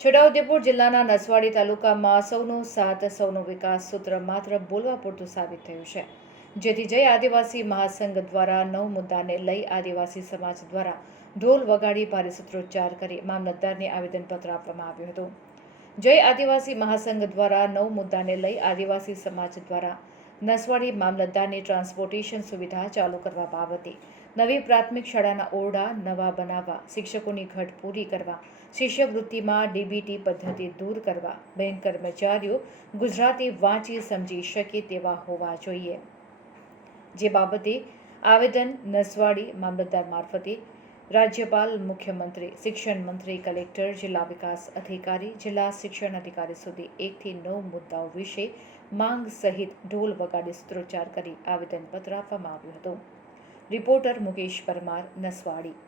છોટાઉદેપુર જિલ્લાના નસવાડી તાલુકામાં સૌનો સાથ સૌનો વિકાસ સૂત્ર માત્ર બોલવા પૂરતું સાબિત થયું છે, જેથી જય આદિવાસી મહાસંઘ દ્વારા 9 મુદ્દાને લઈ આદિવાસી સમાજ દ્વારા ઢોલ વગાડી ભારે સૂત્રોચ્ચાર કરી મામલતદારને આવેદનપત્ર આપવામાં આવ્યું હતું। જય આદિવાસી મહાસંઘ દ્વારા 9 મુદ્દાને લઈ આદિવાસી સમાજ દ્વારા નસવાડી મામલતદારની ટ્રાન્સપોર્ટેશન સુવિધા ચાલુ કરવા બાબતે નવી પ્રાથમિક શાળાના ઓરડા નવા બનાવવા, શિક્ષકોની ઘટ પૂરી કરવા, શિષ્યવૃત્તિમાં ડીબીટી પદ્ધતિ દૂર કરવા, બેંક કર્મચારીઓ ગુજરાતી વાંચી સમજી શકે તેવા હોવા જોઈએ, જે બાબતે આવેદન નસવાડી મામલતદાર મારફતે રાજ્યપાલ, મુખ્યમંત્રી, શિક્ષણ મંત્રી, કલેક્ટર, જિલ્લા વિકાસ અધિકારી, જિલ્લા શિક્ષણ અધિકારી સુધી 1 થી 9 મુદ્દાઓ વિશે માંગ સહિત ઢોલ વગાડી સૂત્રોચ્ચાર કરી આવેદનપત્ર આપવામાં આવ્યું હતું। રિપોર્ટર મુકેશ પરમાર, નસવાડી।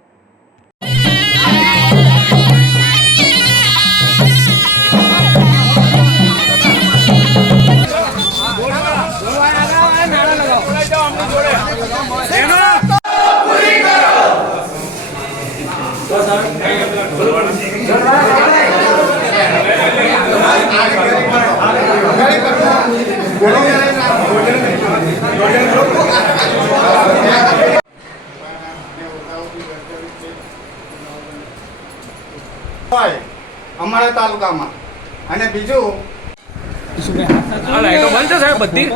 અમારા તાલુકામાં અને બીજું આ લાઈટો બંધ છે સાહેબ બધી।